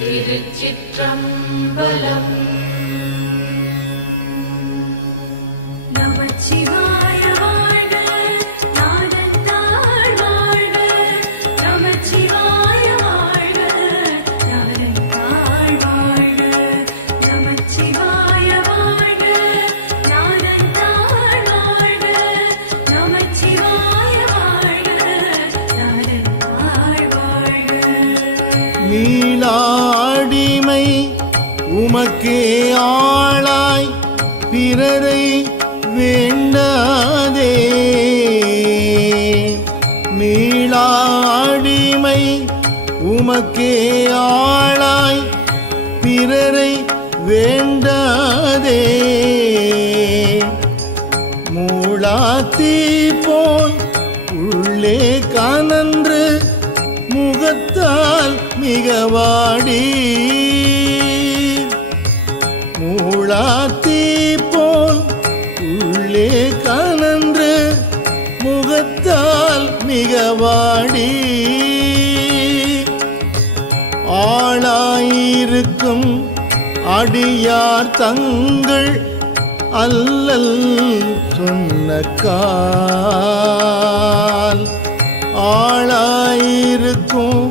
திருச்சிற்றம்பலம். நமச்சிவாய வாழ்க, நாதந்தாள் வாழ்க. நமச்சிவாய வாழ்க, நாதந்தாள் வாழ்க. நமச்சிவாய வாழ்க, நாதந்தாள் வாழ்க. நமச்சிவாய வாழ்க, நாதந்தாள் வாழ்க. நீளாடிமை உமக்கே ஆளாய் பிறரை வேண்டாதே. நீளாடிமை உமக்கே ஆளாய் பிறரை வேண்டாதே. மூளாத்தீ போல் உள்ளே கனன்று முகத்தால் மிகவாடி. மூளாத்தீ போல் உள்ளே கனன்று முகத்தால் மிகவாடி. ஆளாயிருக்கும் அடியார் தங்கள் அல்லல் சொன்னக்கால். ஆளாயிருக்கும்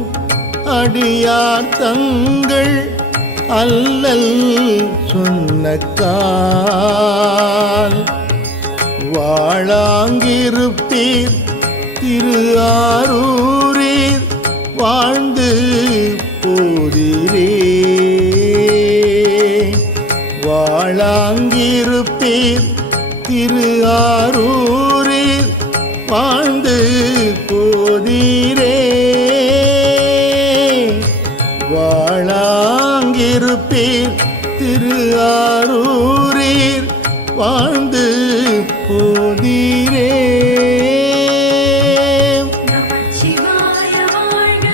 அடியார் தங்கள் அல்லல் சொன்னக்கால். வாழாங்கிருப்பீர் திரு ஆரூரீர் வாழ்ந்து போதிரே. வாழாங்கிருப்பீர் திரு ஆரூரீர் வாழ்ந்து போதிரே. வாழாங்கிருப்பீர் திரு ஆரூரீர் வாழ்ந்து போதிரே. நமச்சிவாய வாழ்க,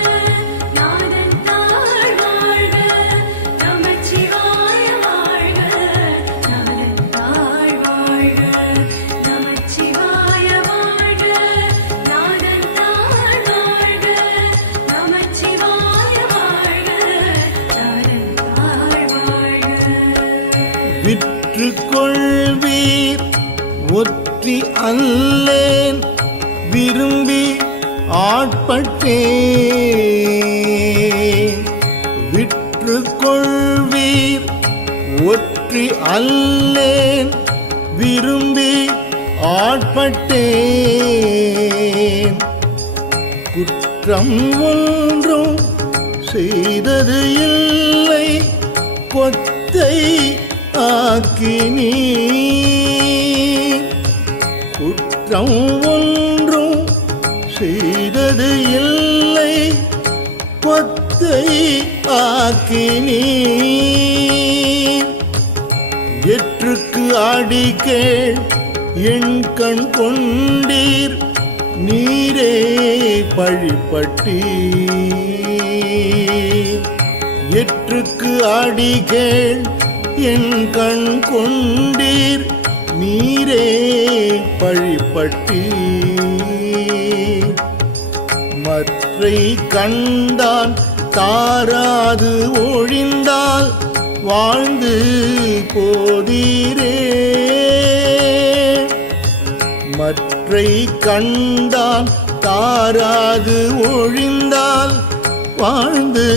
நாதந்தாள் வாழ்க. நமச்சிவாய வாழ்க, நாதந்தாள் வாழ்க. நமச்சிவாய வாழ்க, நாதந்தாள் வாழ்க. நமச்சிவாய வாழ்க, நாதந்தாள் வாழ்க. விற்று கொள்வீர் ஒற்றி அல்லேன் விரும்பி ஆட்பட்டேன். விற்று கொள்வீர் ஒற்றி அல்லேன் விரும்பி ஆட்பட்டேன். குற்றம் ஒன்றும் செய்தது இல்லை கொத்தை ஆக்கினீ. குற்றம் ஒன்றும் செய்தது இல்லை கொத்தை ஆக்கினீ. எற்றுக்கு அடிக்கேள் என் கண் கொண்டீர் நீரே பழிப்பட்டீர். எற்றுக்கு அடிக்கேள் என் கண் கொண்டீர் நீரே பழிப்பட்டீர். மற்றை கண்டான் தாராது ஒழிந்தால் வாழ்ந்து போதீரே. மற்றை கண்டான் தாராது ஒழிந்தால் வாழ்ந்து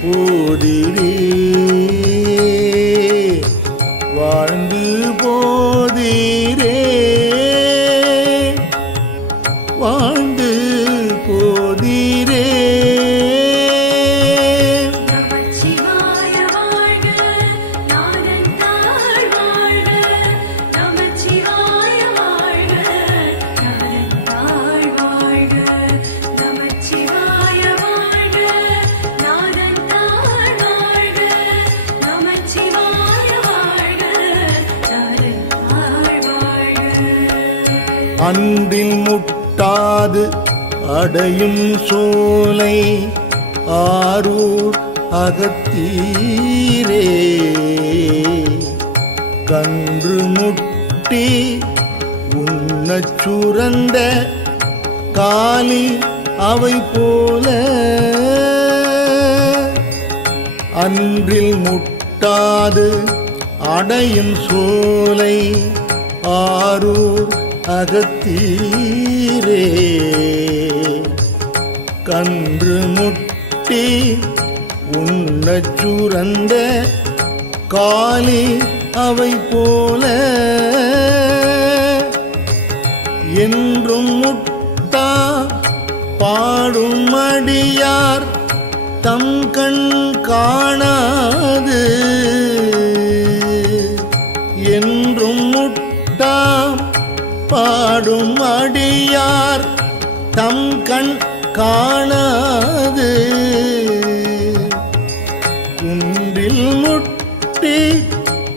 போதிரே. வாழ்ந்து போதிரே. வாழ்ந்து போதிரே. நமச்சிவாய வாழ்க, நாதந்தாள் வாழ்க. நமச்சிவாய வாழ்க, நாதந்தாள் வாழ்க. நமச்சிவாய வாழ்க, நாதந்தாள் வாழ்க. நமச்சிவாய வாழ்க, நாதந்தாள் வாழ்க. அன்பில் முட்டாது அடையும் சோலை ஆரூர் அகத்தீரே. கன்று முட்டி உண்ணச் சுரந்த காலி அவை போல அன்றில் முட்டாது அடையும் சோலை ஆரூர் அகத்தீரே. கன்று முட்டி உண்ணச் சுரந்த காலி அவை போல என்றும் முட்டா பாடும் அடியார் தம் கண் காணாது. என்றும் முட்டா பாடும் அடியார் தம் கண் காணாது. குன்றில் முட்டி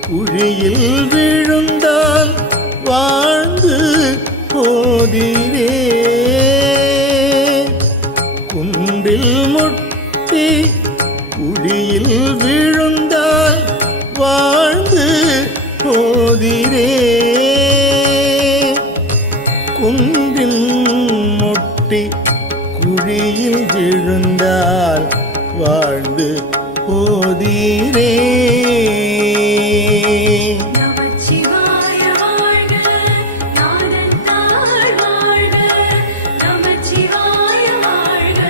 குழியில் விழுந்தால் வாழ்ந்து போதிரே. குன்றில் முட்டி குழியில் விழுந்தால் வாழ்ந்து போதிரே. குன்றில் முட்டி குழியில் விழுந்தால் வாழ்ந்து போதிரே. நமச்சிவாய வாழ்க நாதன் தாழ் வாழ்க. நமச்சிவாய வாழ்க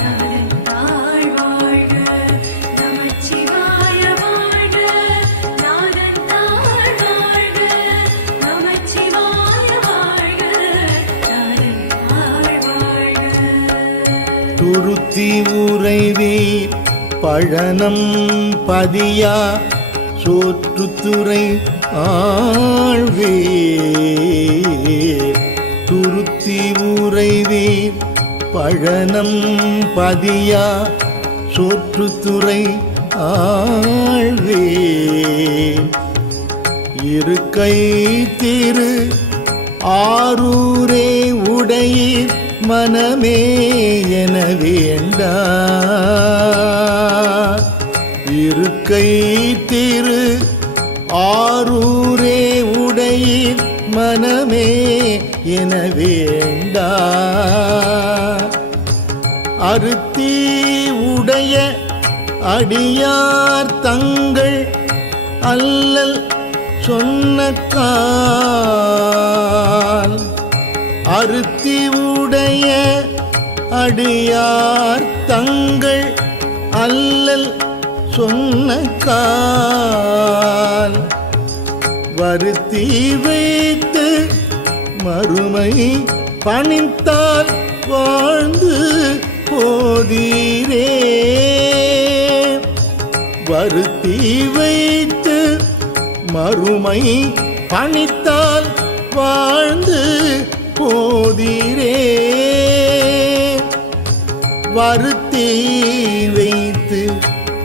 நாதன் தாழ் வாழ்க. நமச்சிவாய வாழ்க நாதன் தாழ் வாழ்க. நமச்சிவாய வாழ்க நாதன் தாழ் வாழ்க. துருத்தி உறைவீர் பழனம் பதியா சோற்றுத்துறை ஆழ்வீர். துருத்தி உறைவீர் பழனம் பதியா சோற்றுத்துறை ஆழ்வீர். இருக்கை திரு ஆரூரே உடையீர் மனமே என வேண்டா. இருக்கை திரு ஆரூரே உடையீர் மனமே என வேண்டா. அருத்தி உடைய அடியார் தங்கள் அல்லல் சொன்னக்கால். அருத்தி உடைய அடியார் தங்கள் அல்லல் சொன்னக்கால். வருத்தி வைத்து மறுமை பணித்தால் வாழ்ந்து போதீரே. வருத்தி வைத்து மறுமை பணித்தால் வாழ்ந்து போதீரே. வருத்தி வைத்து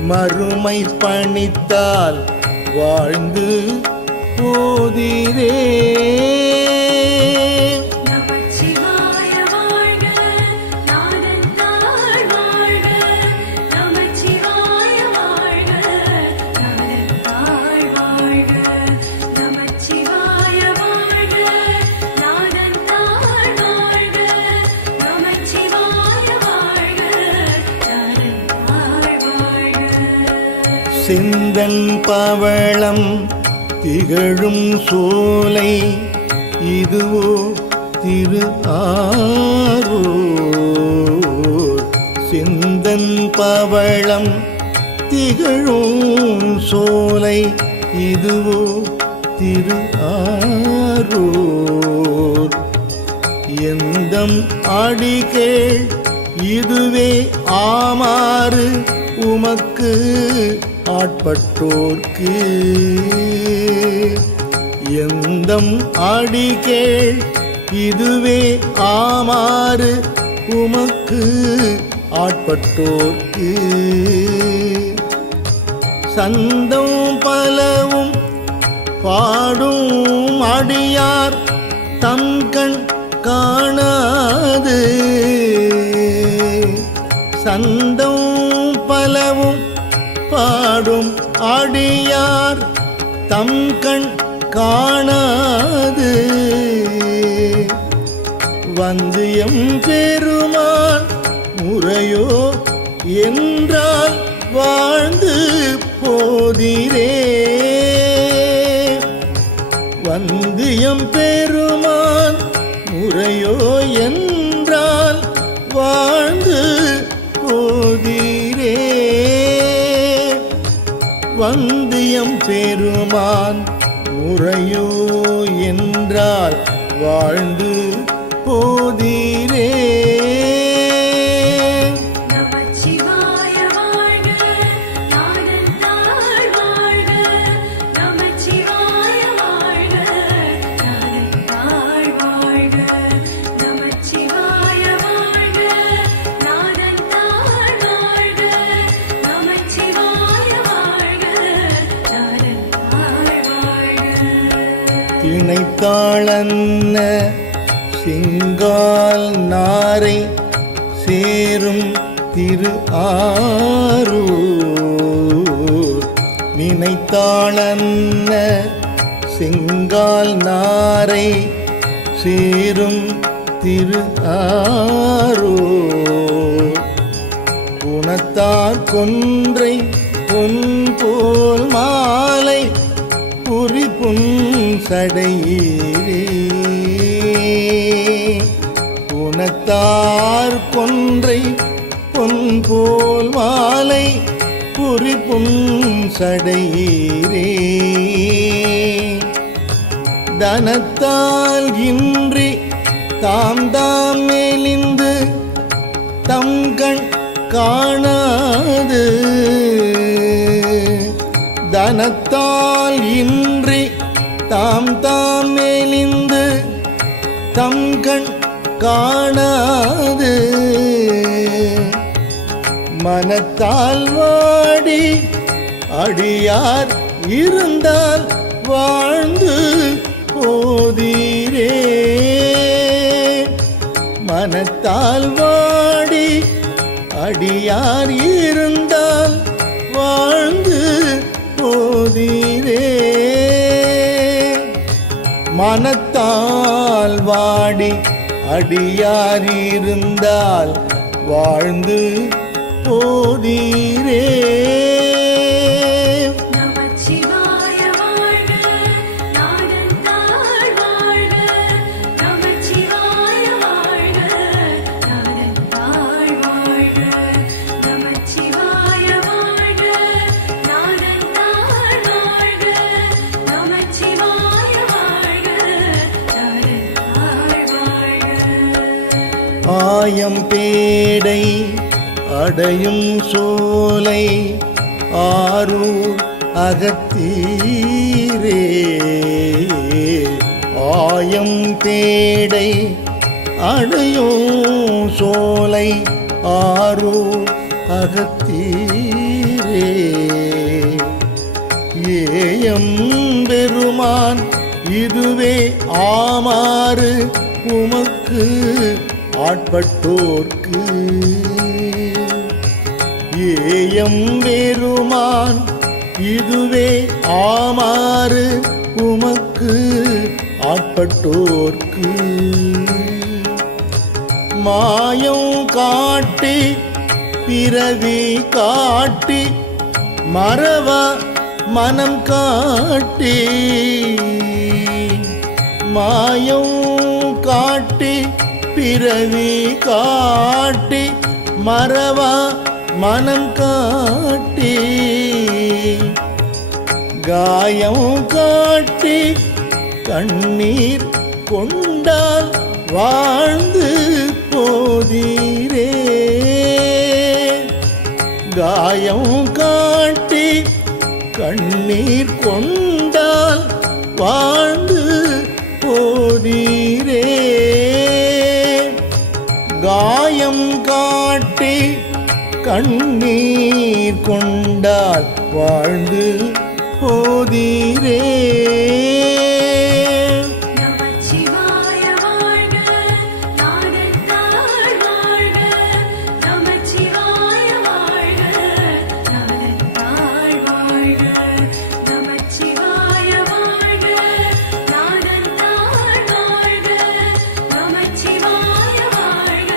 மறுமை பணித்தால் வாழ்ந்து போதீரே. நமச்சிவாய வாழ்க நாதன் தாழ் வாழ்க. நமச்சிவாய வாழ்க நாதன் தாழ் வாழ்க. நமச்சிவாய வாழ்க நாதன் தாழ் வாழ்க. நமச்சிவாய வாழ்க நாதன் தாழ் வாழ்க. செந்தன் பவளம் திகழும் சோலை இதுவோ திரு ஆரூர். செந்தன் பவளம் திகழும் சோலை இதுவோ திரு ஆரூர். எந்தம் அடிகேள் இதுவே ஆமாறு உமக்கு ஆட்பட்டோர்க்கு. எந்தம் அடிகேள் இதுவே ஆமாறு உமக்கு ஆட்பட்டோர்க்கு. சந்தம் பலவும் பாடும் அடியார் தம் கண் காணாது. சந்தம் பலவும் பாடும் அடியார் தம் கண் காணாது. வந்தியம் பெருமான் முறையோ என்றால் வாழ்ந்து போதிரே. வந்தியம் பெருமான் முறையோ என்றால் வாழ்ந்து போதிரே. வந்தியம் பெருமான் முறையோ என்றால் வாழ்ந்து போதிரே. நமச்சிவாய வாழ்க நாதந்தாள் வாழ்க. நமச்சிவாய வாழ்க நாதந்தாள் வாழ்க. நமச்சிவாய வாழ்க நாதந்தாள் வாழ்க. நமச்சிவாய வாழ்க நாதந்தாள் வாழ்க. திணைத்தாளன்ன சிங்கால் நாரை சேரும் திரு ஆரூர். நினைத்தாளன்ன சிங்கால் நாரை சேரும் திரு ஆரூர். குணத்தார் கொன்றை பொன் போல் மாலை புரிபுன் சடையீரே. குணத்தார் கொன்றை பொன் போல் மாலை புரிபுன் சடையீரே. தனத்தால் இன்றி தாம் தாம் மெலிந்து தம்கண் காணாது. தனத்தால் இன்றி தாம் தாம் மெலிந்து தம்கண் காணாது. மனத்தால் வாடி அடியார் இருந்தால் வாழ்ந்து போதிரே. மனத்தால் வாடி அடியார் இருந்தால் வாழ்ந்து போதிரே. மனத்தால் வாடி அடியார் இருந்தால் வாழ்ந்து போதிரே. நமச்சிவாய வாழ்க நாதந்தாள் வாழ்க. நமச்சிவாய வாழ்க நாதந்தாள் வாழ்க. நமச்சிவாய வாழ்க நாதந்தாள் வாழ்க. நமச்சிவாய வாழ்க நாதந்தாள் வாழ்க. ஆயம் பேடை அடையும் சோலை ஆரூர் அகத்தீரே. ஆயம் பேடை அடையும் சோலை ஆரூர் அகத்தீரே. ஏயம் பெருமான் இதுவே ஆமாறு உமக்கு ஆட்பட்டோர்க்கு. ஏயம் பெருமான் இதுவே ஆமாறு உமக்கு ஆட்பட்டோர்க்கு. மாயம் காட்டி பிறவி காட்டி மறவ மனம் காட்டி. மாயம் காட்டி பிறவி காட்டி மறவா மனம் காட்டி. காயம் காட்டி கண்ணீர் கொண்டால் வாழ்ந்து போதிரே. காயம் காட்டி கண்ணீர் கொண்டால் வாழ்ந்து போதிரே. காயம் காட்டி கண்ணீர் கொண்டால் வாழ்ந்து போதிரே. நமச்சிவாய வாழ்க நாதந்தாள் வாழ்க. நமச்சிவாய வாழ்க நாதந்தாள் வாழ்க. நமச்சிவாய வாழ்க நாதந்தாள் வாழ்க. நமச்சிவாய வாழ்க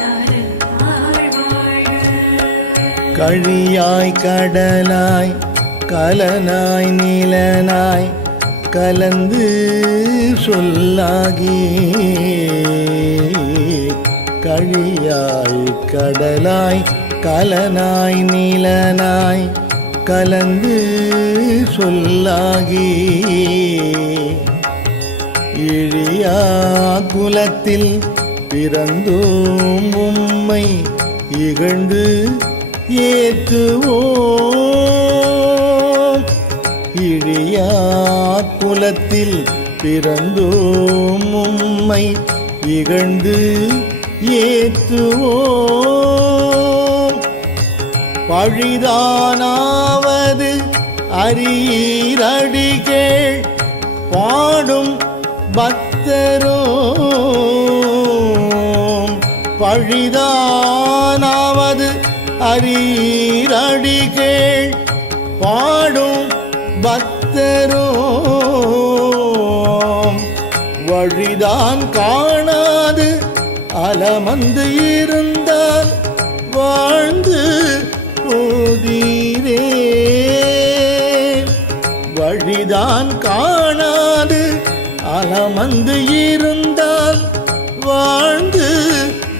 நாதந்தாள் வாழ்க. கழியாய் கடலாய் கலனாய் நிலனாய் கலந்து சொல்லாகி கழியாய் கடலாய் கலனாய் நிலனாய் கலந்து சொல்லாகி இழியா குலத்தில் பிறந்தோம் உம்மை இகழ்ந்து ஏத்துவோம். இழியா குலத்தில் பிறந்தோம் உம்மை இகழ்ந்து ஏத்துவோம். பழிதானாவது அரீரடிகள் பாடும் பக்தரோம். பழிதானாவது அரீரடிகள் பாடும் பக்தரோம். வழிதான் காணாது அலமந்து இருந்தால் வாழ்ந்து போதீரே. வழிதான் காணாது அலமந்து இருந்தால் வாழ்ந்து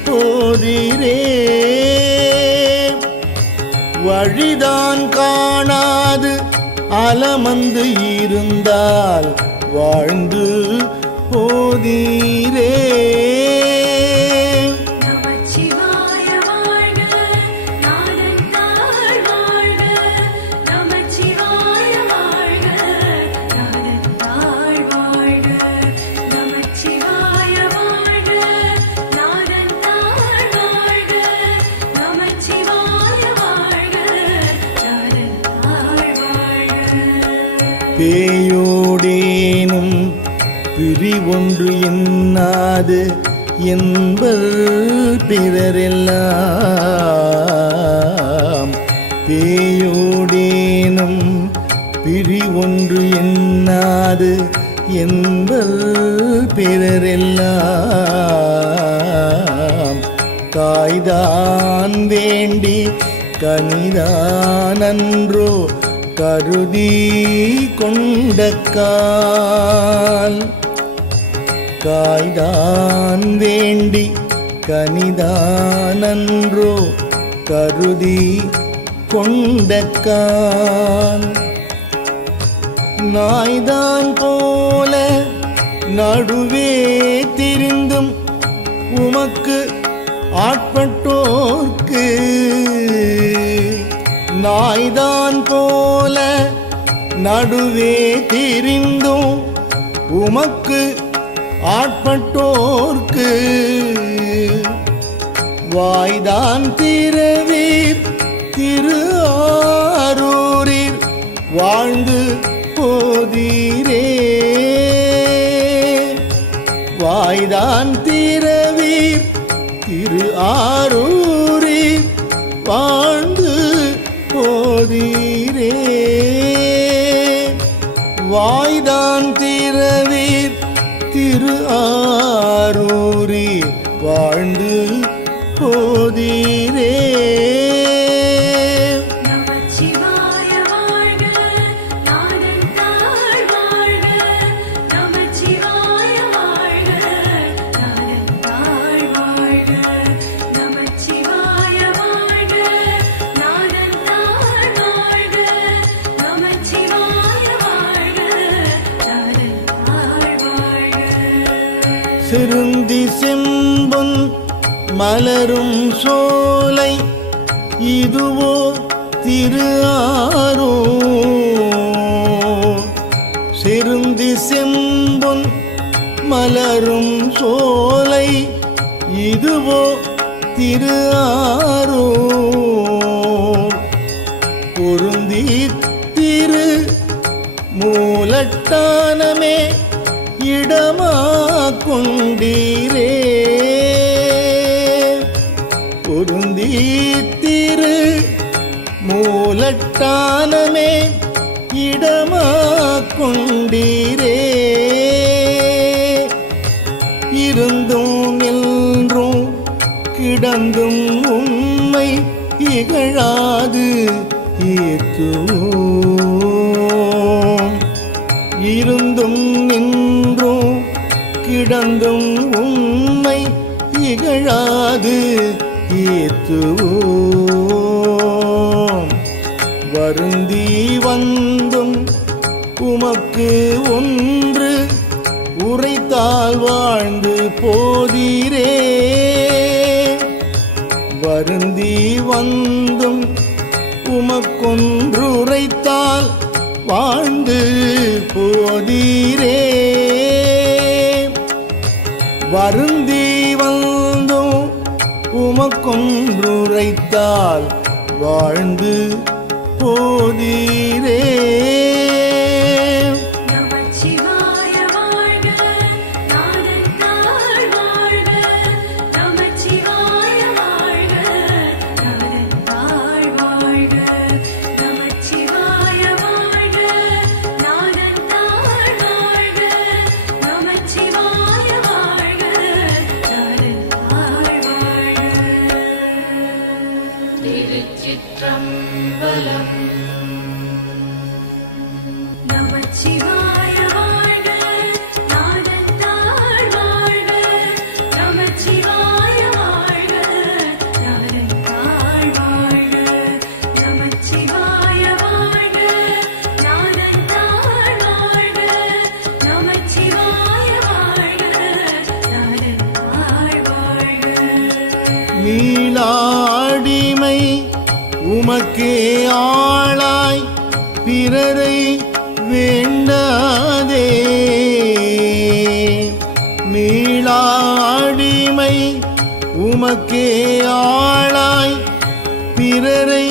போதீரே. வழிதான் காணாது அலமந்து இருந்தால் வாழ்ந்து போதீரே. நமச்சிவாய வாழ்க நாதன் தாழ் வாழ்க. நமச்சிவாய வாழ்க நாதன் தாழ் வாழ்க. நமச்சிவாய வாழ்க நாதன் தாழ் வாழ்க. நமச்சிவாய வாழ்க நாதன் தாழ் வாழ்க. பேயோடேனும் பிரிவொன்று என்னாது என்பர் பிறரெல்லாம். பேயோடேனும் பிரிவொன்று என்னாது என்பர் பிறரெல்லாம். காய்தான் வேண்டி கனிதானன்றோ கருதி கொண்டக்கால். காய்தான் வேண்டி கனிதானன்றோ கருதி கொண்டக்கால். நாய்தான் போல நடுவே திரிந்தும் உமக்கு ஆட்பட்டோர்க்கு. நாய்தான் போல நடுவே திரிந்தும் உமக்கு ஆட்பட்டோர்க்கு. வாய்தான் திறவீர் திரு ஆரூரில் வாழ்ந்து போதீரே. வாய்தான் திறவீர் திரு ஆரூரில் வாழ்ந்து போதீரே. வாய்தான் திறவீர் திரு ஆரூரில் வாழ்ந்து போதீரே. நமச்சிவாய வாழ்க நாதன் தாழ் வாழ்க. நமச்சிவாய வாழ்க நாதன் தாழ் வாழ்க. நமச்சிவாய வாழ்க நாதன் தாழ் வாழ்க. நமச்சிவாய வாழ்க நாதன் தாழ் வாழ்க. சிறுந்தி செம்பொன் மலரும் சோலை இதுவோ திரு ஆரூர். சிறுந்தி செம்பொன் மலரும் சோலை இதுவோ திரு ஆரூர். பொருந்தி திரு மூலட்டானமே இடமா கொண்டீரே. பொருந்தி திரு மூலட்டானமே இடமா கொண்டீரே. இருந்தும் நின்றும் கிடந்தும் உம்மை இகழாது ஏத்துவோம். இருந்தும் நின்றும் கிடந்தும் உம்மை இகழாது ஏத்துவோம். வருந்தி வந்தும் உமக்கு ஒன்று உரைத்தால் வாழ்ந்து போதீரே. வருந்தி வந்தும் உமக்கொன்று உரைத்தால் வாழ்ந்து போதீரே. வருந்தி வந்தும் உமக்கொன்று உரைத்தால் வாழ்ந்து போதீரே. நமச்சிவாய வாழ்க நாதன் தாழ் வாழ்க. நமச்சிவாய வாழ்க நாதன் தாழ் வாழ்க. நமச்சிவாய வாழ்க நாதன் தாழ் வாழ்க. நமச்சிவாய வாழ்க நாதன் தாழ் வாழ்க. திருச்சிற்றம்பலம். நமச்சிவாய வாழ்க நாதன் தாழ் வாழ்க. நமச்சிவாய வாழ்க நாதன் தாழ் வாழ்க. நமச்சிவாய வாழ்க நாதன் தாழ் வாழ்க. நமச்சிவாய வாழ்க நாதன் தாழ் வாழ்க. மீளாடிமை உமக்கே ஆளாய் பிறரை வேண்டாதே. மீளாடிமை உமக்கே ஆளாய் பிறரை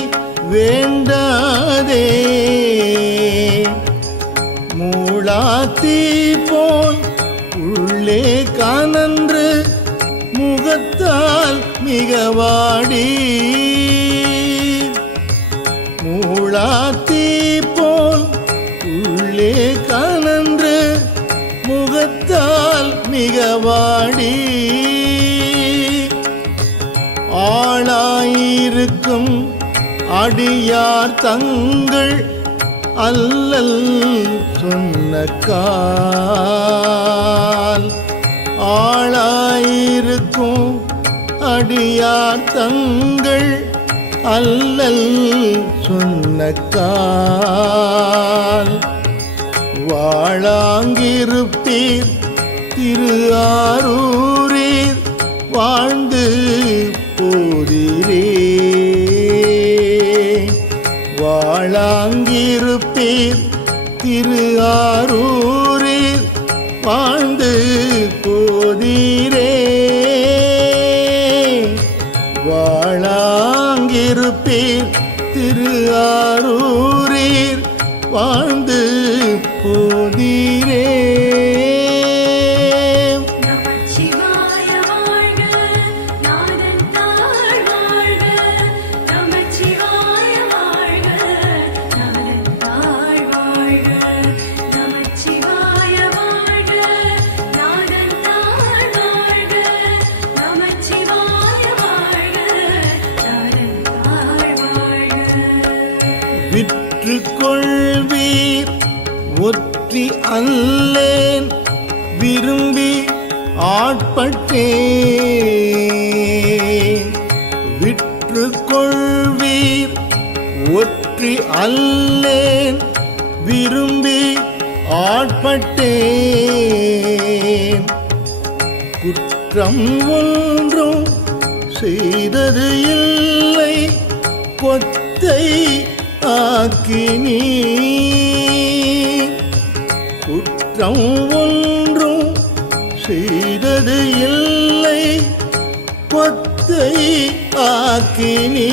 வேண்டாதே. மூளாத்தீ போல் உள்ளே கனன்று முகத்தால் மிகவாடி. மூளாத்தீ போல் உள்ளே கனன்று முகத்தால் மிகவாடி. ஆளாயிருக்கும் அடியார் தங்கள் அல்லல் சொன்னக்கால். ஆளாயிருக்கும் அடியார் தங்கள் அல்லல் சொன்னக்கால். வாழாங்கிருப்பீர் திரு ஆரூரீர் வாழ்ந்து போதிரே. வாழாங்கிருப்பீர் திரு ஆரூரீர் வாழ்ந்து போதிரே. வாழாங்கிருப்பீர் திரு ஆரூரீர் வாழ்ந்து போதிரே. நமச்சிவாய வாழ்க நாதன் தாழ் வாழ்க. நமச்சிவாய வாழ்க நாதன் தாழ் வாழ்க. நமச்சிவாய வாழ்க நாதன் தாழ் வாழ்க. நமச்சிவாய வாழ்க நாதன் தாழ் வாழ்க. விற்று கொள்வீர் ஒற்றி அல்லேன் விரும்பி ஆட்பட்டேன். விற்று கொள்வீர் ஒற்றி அல்லேன் விரும்பி ஆட்பட்டேன். குற்றம் ஒன்றும் செய்தது இல்லை கொத்தை ஆக்கினீ. குற்றம் ஒன்றும் செய்தது இல்லை கொத்தை ஆக்கினீ.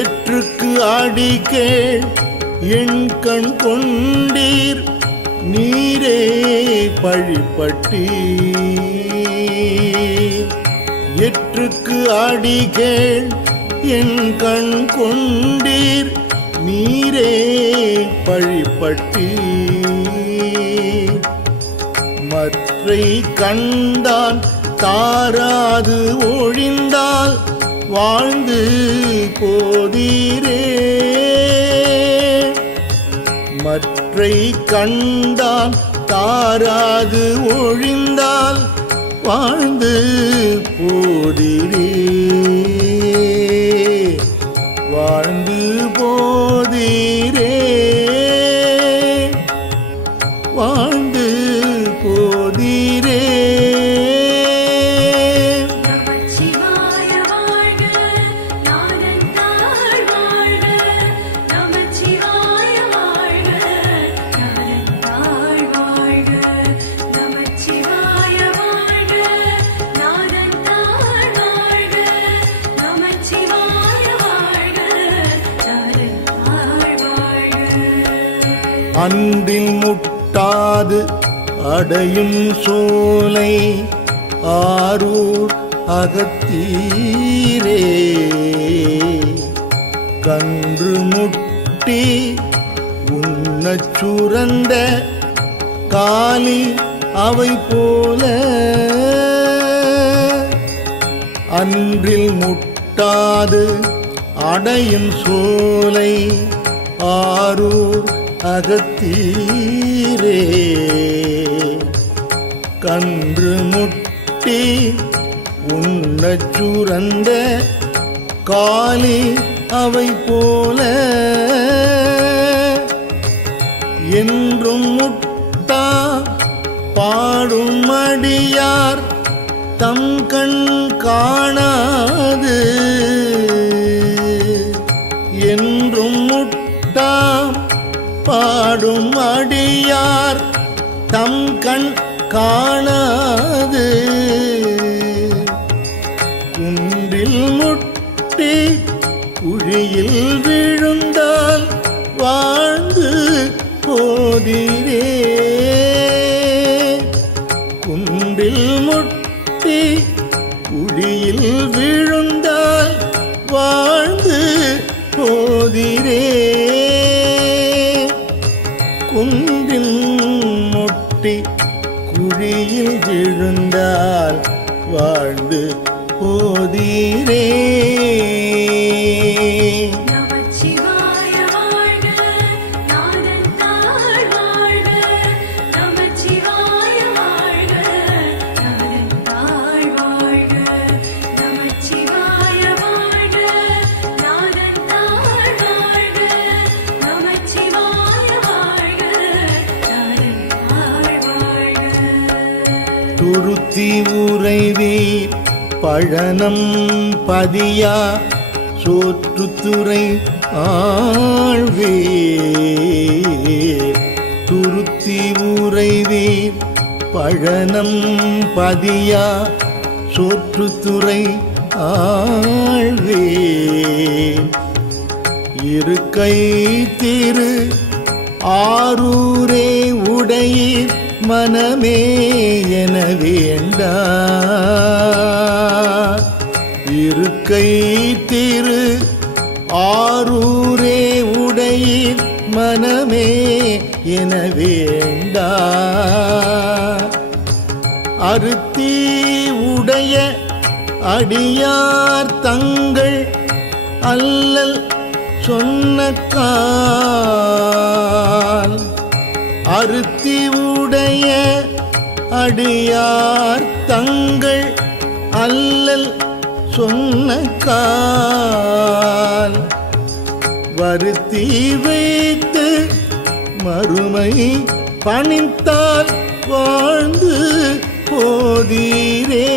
எற்றுக்கு அடிக்கேள் என் கண் கொண்டீர் நீரே பழிப்பட்டீர். எற்றுக்கு அடிக்கேள் என் கண் கொண்டீர் நீரே பழிப்பட்டீர். மற்றை கண்டான் தாராது ஒழிந்தால் வாழ்ந்து போதீரே. மற்றை கண்டால் தாராது ஒழிந்தால் வாழ்ந்து போதீரே. வாழ்ந்து போதீரே. வாழ்ந்து போதீரே. நமச்சிவாய வாழ்க நாதந்தாள் வாழ்க. நமச்சிவாய வாழ்க நாதந்தாள் வாழ்க. நமச்சிவாய வாழ்க நாதந்தாள் வாழ்க. நமச்சிவாய வாழ்க நாதந்தாள் வாழ்க. அன்பில் முட்டாது அடையும் சோலை ஆரூர் அகத்தீரே. கன்று முட்டி உண்ணச் சுரந்த காலி அவை போல அன்றில் முட்டாது அடையும் சோலை ஆரூர் அகத்தீரே. கன்று முட்டி உண்ணச் சுரந்த காலி அவை போல என்றும் முட்டா பாடும் அடியார் தம் கண் காணாது. என்றும் முட்டா பாடும் அடியார் தம் கண் காணாது. குன்றில் முட்டி குழியில் விழுந்தால் வாழ்ந்து போதீரே. குன்றில் முட்டி குழியில் விழுந்தால் வாழ்ந்து போதீரே. குன்றில் முட்டி குழியில் விழுந்தால் வாழ்ந்து போதீரே. நமச்சிவாய வாழ்க நாதந்தாள் வாழ்க. நமச்சிவாய வாழ்க நாதந்தாள் வாழ்க. நமச்சிவாய வாழ்க நாதந்தாள் வாழ்க. நமச்சிவாய வாழ்க நாதந்தாள் வாழ்க. துருத்தி உறைவீர் பழனம் பதியா சோற்றுத்துறை ஆழ்வீர். துருத்தி உறைவீர் பழனம் பதியா சோற்றுத்துறை ஆழ்வீர். இருக்கை திரு ஆரூரே உடையீர் மனமே என வேண்டா. இருக்கை திரு ஆரூரே உடையீர் மனமே என வேண்டா. அருத்தி உடைய அடியார் தங்கள் அல்லல் சொன்னக்கால். அருத்தி உடைய அடியார் தங்கள் அல்லல் சொன்னக்கால். வருத்தி வைத்து மறுமை பணித்தால் வாழ்ந்து போதீரே.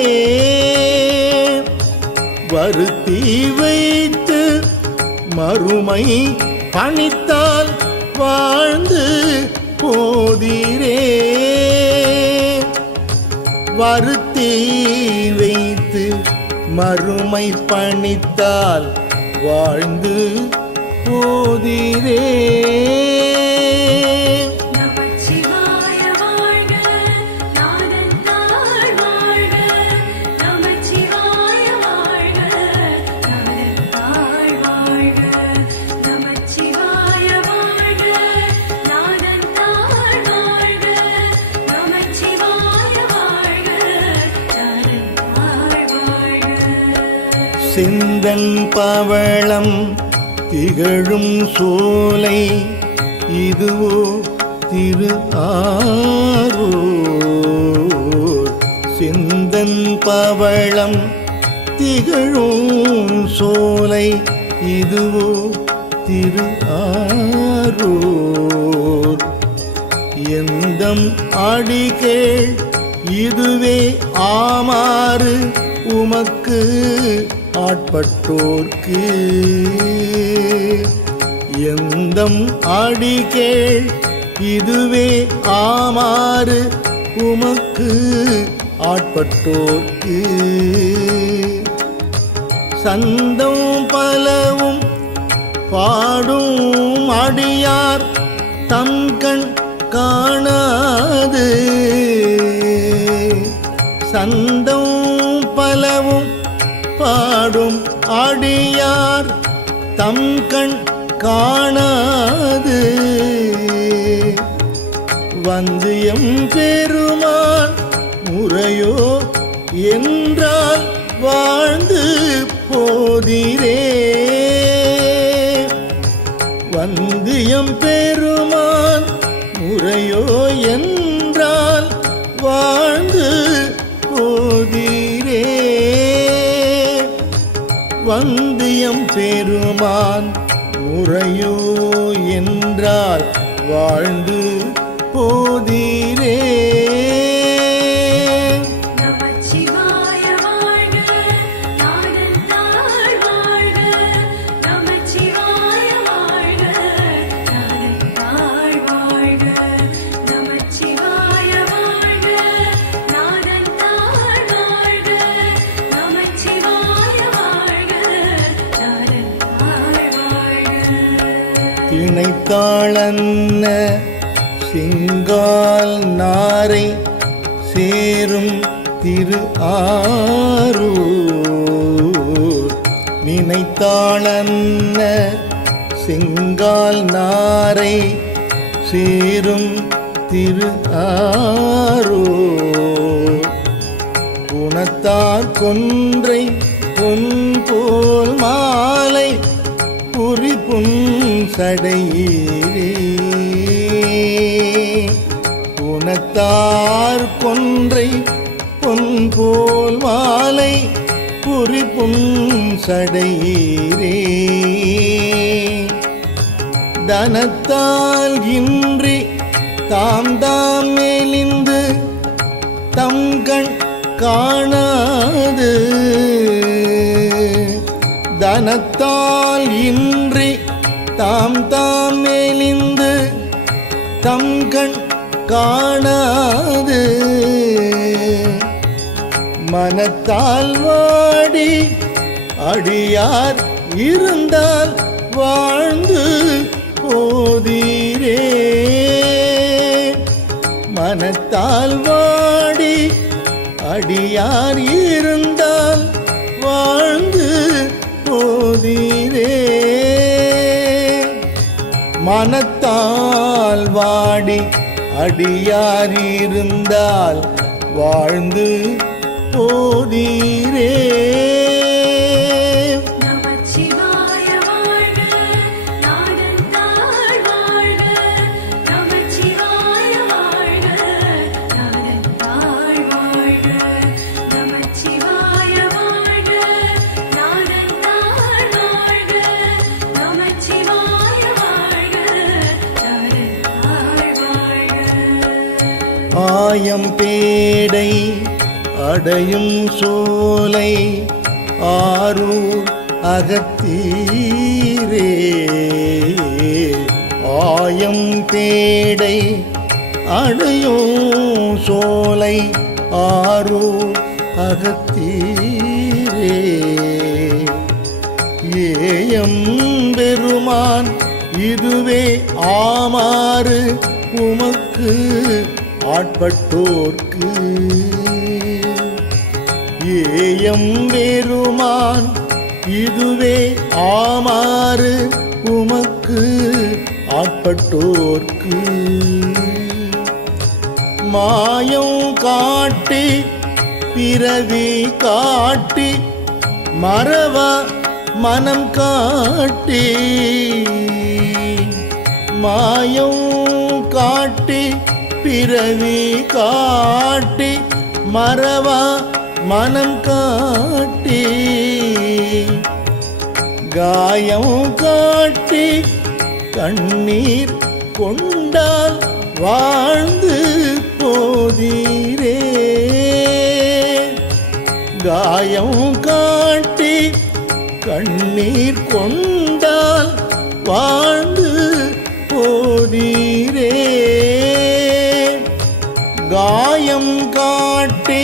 வருத்தி வைத்து மறுமை பணித்தால் வாழ்ந்து போதீரே. வருத்தி வைத்து மறுமை பணித்தால் வாழ்ந்து போதீரே. நமச்சிவாய வாழ்க நாதந்தாள் வாழ்க. நமச்சிவாய வாழ்க நாதந்தாள் வாழ்க. நமச்சிவாய வாழ்க நாதந்தாள் வாழ்க. நமச்சிவாய வாழ்க நாதந்தாள் செந்தன் பவளம் திகழும் சோலை இதுவோ திரு ஆரூர். செந்தன் பவளம் திகழும் சோலை இதுவோ திரு ஆரூர். எந்தம் அடிகேள் இதுவே ஆமாறு உமக்கு ஆட்பட்டோர்க்கு. எந்தம் அடிகேள் இதுவே ஆமாறு உமக்கு ஆட்பட்டோர்க்கு. சந்தம் பலவும் பாடும் அடியார் தம்கண் காணாது. சந்தம் பலவும் பாடும் அடியார் தம்கண் காணாது. வந்து எம் பெருமான் முறையோ என்றால் வாழ்ந்து போதிரே. வந்து எம் பெருமான் முறையோ என்றால் வாழ்ந்து போதிரே. வந்து எம் பெருமான் முறையோ என்றால் வாழ்ந்து போதிரே. நமச்சிவாய வாழ்க நாதந்தாள் வாழ்க. நமச்சிவாய வாழ்க நாதந்தாள் வாழ்க. நமச்சிவாய வாழ்க நாதந்தாள் வாழ்க. நமச்சிவாய வாழ்க நாதந்தாள் வாழ்க. திணைத்தாளன்ன சிங்கால் நாரை சேரும் திரு ஆரூர். நினைத்தாளன்ன சிங்கால் நாரை சேரும் திரு ஆரூர். குணத்தார் கொன்றை பொன் போல் மாலை புரிபுன் சடையீரே. குணத்தார் கொன்றை பொன் போல் மாலை புரிபுன் சடையீரே. தனத்தால் இன்றி தாம் தாம் மெலிந்து தம்கண் காணாது. தனத்தால் இன்றி தாம் தாம் மெலிந்து தம்கண் காணாது. மனத்தால் வாடி அடியார் இருந்தால் வாழ்ந்து போதிரே. மனத்தால் வாடி அடியார் இருந்தால் வாழ்ந்து போதிரே. மனத்தால் வாடி அடியார் இருந்தால் வாழ்ந்து போதிரே. நமச்சிவாய வாழ்க நாதந்தாள் வாழ்க. நமச்சிவாய வாழ்க நாதந்தாள் வாழ்க. நமச்சிவாய வாழ்க நாதந்தாள் வாழ்க. நமச்சிவாய வாழ்க நாதந்தாள் வாழ்க. ஆயம் பேடை அடையும் சோலை ஆரூர் அகத்தீரே. ஆயம் பேடை அடையும் சோலை ஆரூர் அகத்தீரே. ஏயம் பெருமான் இதுவே ஆமாறு உமக்கு ஆட்பட்டோர்க்கு. ஏயம் பெருமான் இதுவே ஆமாறு உமக்கு ஆட்பட்டோர்க்கு. மாயம் காட்டி பிறவி காட்டி மறவா மனம் காட்டி மாயம் காட்டி பிறவி காட்டி மறவா மனம் காட்டி காயம் காட்டி கண்ணீர் கொண்டால் வாழ்ந்து போதீரே காயம் காட்டி கண்ணீர் கொண்டால் வாழ்ந்து போதீரே காயம் காட்டி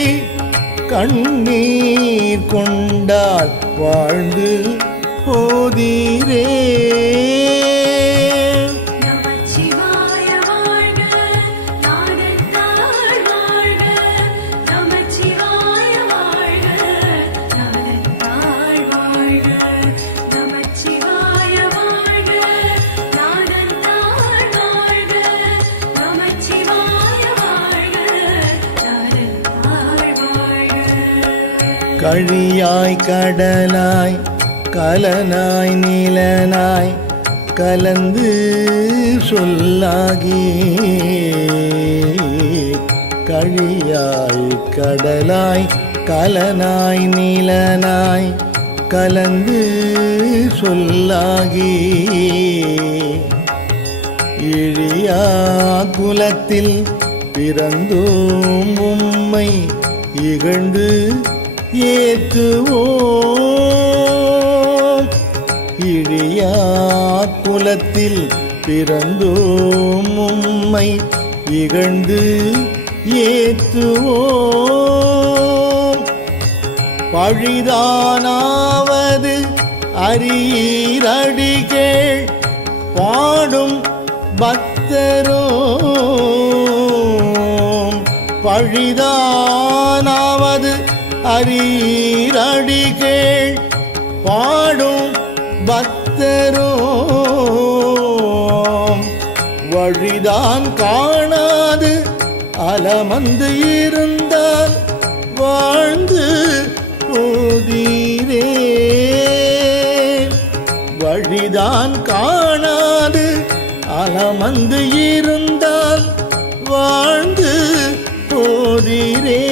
கண்ணீர் கொண்டால் வாழ்ந்து போதீரே நமச்சிவாய வாழ்க நாதத்தால் வாழ்க நமச்சிவாய வாழ்க நாதத்தால் வாழ்க நமச்சிவாய வாழ்க நாதத்தால் வாழ்க நமச்சிவாய வாழ்க நாதத்தால் வாழ்க கழியாய் கடலாய் கலனாய் நீலனாய் கலந்து சொல்லாகி கழியாய் கடலாய் கலனாய் நீலனாய் கலந்து சொல்லாகி இழியா குலத்தில் பிறந்தோம் உம்மை இகழ்ந்து ஏத்துவோம் இழியா குலத்தில் பிறந்தோம் உம்மை இகழ்ந்து ஏத்துவோம் பழிதானாவது அரீரடிகேள் பாடும் பக்தரோம் பழிதானாவது அரீரடிகேள் பாடும் பக்தரோம் வழிதான் காணாது அலமந்து இருந்தால் வாழ்ந்து போதீரே வழிதான் காணாது அலமந்து இருந்தால் வாழ்ந்து போதீரே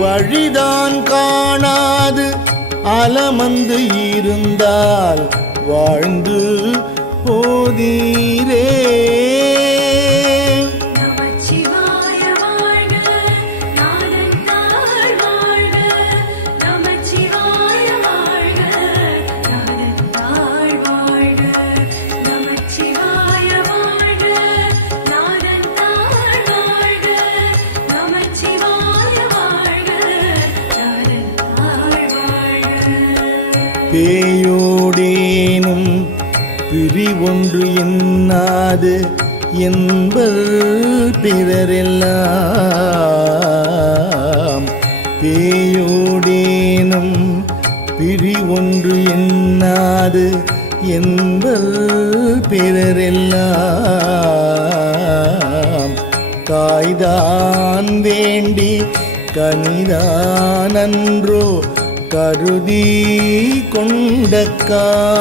வழிதான் காணாது அலமந்து இருந்தால் வாழ்ந்து போதீரே நமச்சிவாய வாழ்க நாதத்தால் வாழ்க நமச்சிவாய வாழ்க நாதத்தால் வாழ்க நமச்சிவாய வாழ்க நாதத்தால் வாழ்க நமச்சிவாய வாழ்க நாதத்தால் வாழ்க பேயோடேனும் பிரிவொன்று என்னாது என்பர் பிறரெல்லாம் பேயோடேனும் பிரிவொன்று என்னாது என்பர் பிறரெல்லாம் காய்தான் வேண்டி கனிதானன்றோ கருதி கொண்டக்கால்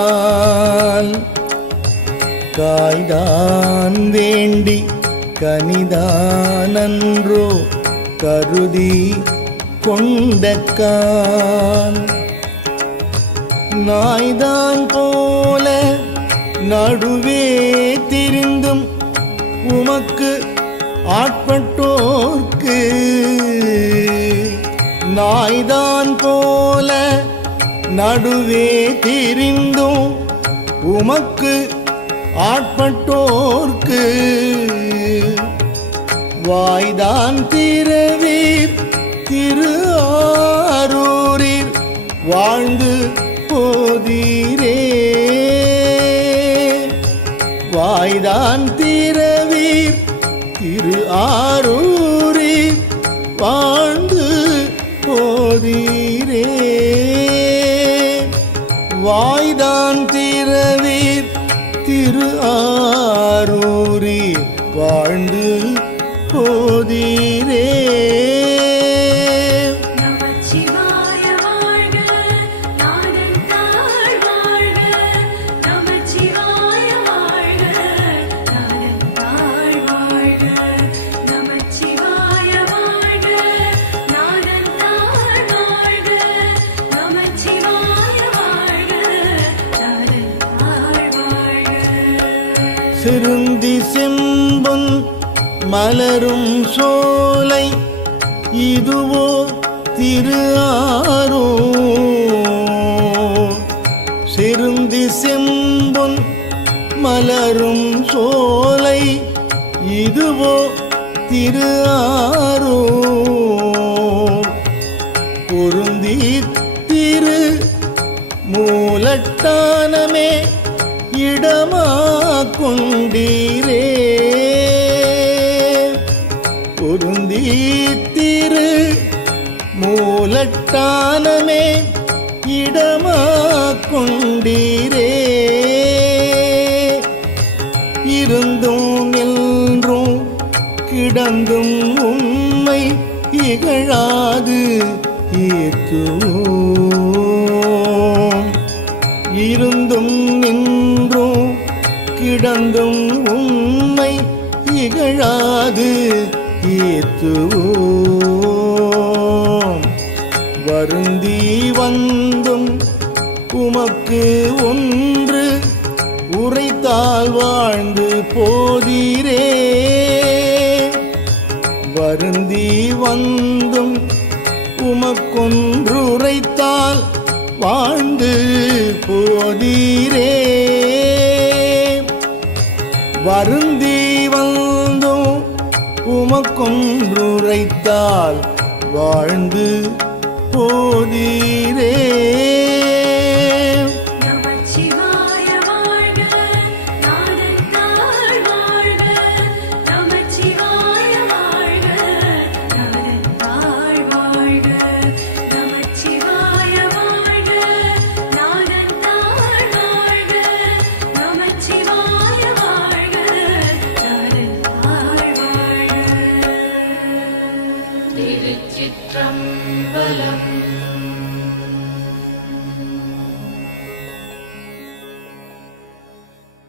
காய்தான் வேண்டி கனிதானன்றோ கருதி கொண்டக்கால் நாய்தான் போல நடுவே திரிந்தும் உமக்கு ஆட்பட்டோர்க்கு நாய்தான் போல நடுவே திரிந்தும் உமக்கு ஆட்பட்டோர்க்கு வாய்தான் திறவீர் திரு ஆரூரில் வாழ்ந்து போதீரே வாய்தான் திறவீர் திரு ஆரூரில் வாழ்ந்து போதீரே வாய்தான் திறவீர் திரு ஆரூரில் வாழ்ந்து போதீரே நமச்சிவாய சிறுந்தி செம்பொன் மலரும் சோலை இதுவோ திரு ஆரூர். சிறுந்தி செம்பொன் மலரும் சோலை இதுவோ திரு ஆரூர். பொருந்தி திரு மூலட்டானமே இடமா கொண்டீரே. பொருந்தி திரு மூலட்டானமே இடமா கொண்டீரே. இருந்தும் நின்றும் கிடந்தும் உம்மை இகழாது ஏத்துவோம். இருந்தும் நின்றும் கிடந்தும் உம்மை இகழாது ஏத்துவோம். வருந்தி வந்தும் உமக்கு ஒன்று உரைத்தால் வாழ்ந்து போதீரே. வருந்தி வந்தும் உமக்கொன்று உரைத்தால் வாழ்ந்து போதீரே. வருந்தி வந்தும் உமக்கொன்று உரைத்தால் வாழ்ந்து போதீரே. நமச்சிவாய வாழ்க, நாதன் நாள் வாழ்க. நமச்சிவாய வாழ்க, நாதன் நாள் வாழ்க. நமச்சிவாய வாழ்க, நாதன் நாள் வாழ்க. நமச்சிவாய வாழ்க, நாதன் நாள் வாழ்க. திருச்சிற்றம்பலம்.